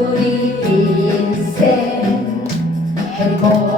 우리 인생 행복.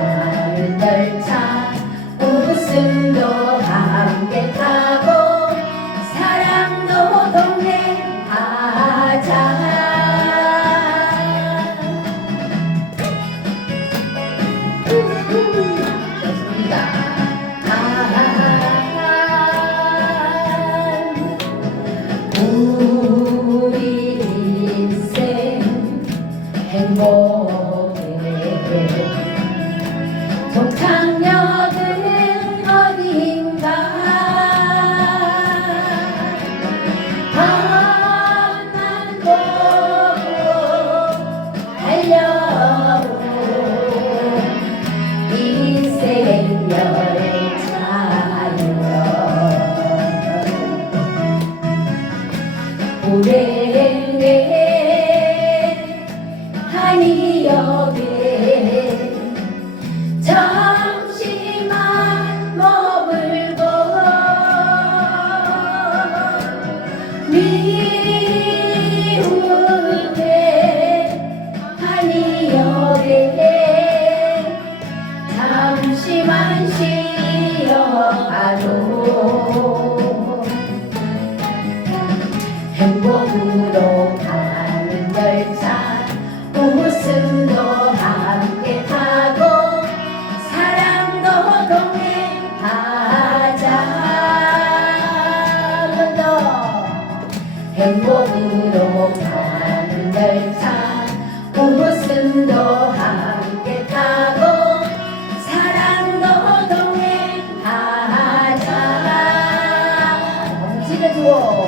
종착역은 어딘가 열차여 불행의 한이역에 잠시만 쉬어가도 행복으로 가는 열차 웃음도 함께 타고 사랑도 동행하자. 한번더 행복으로 가는 열차 웃음도 우와.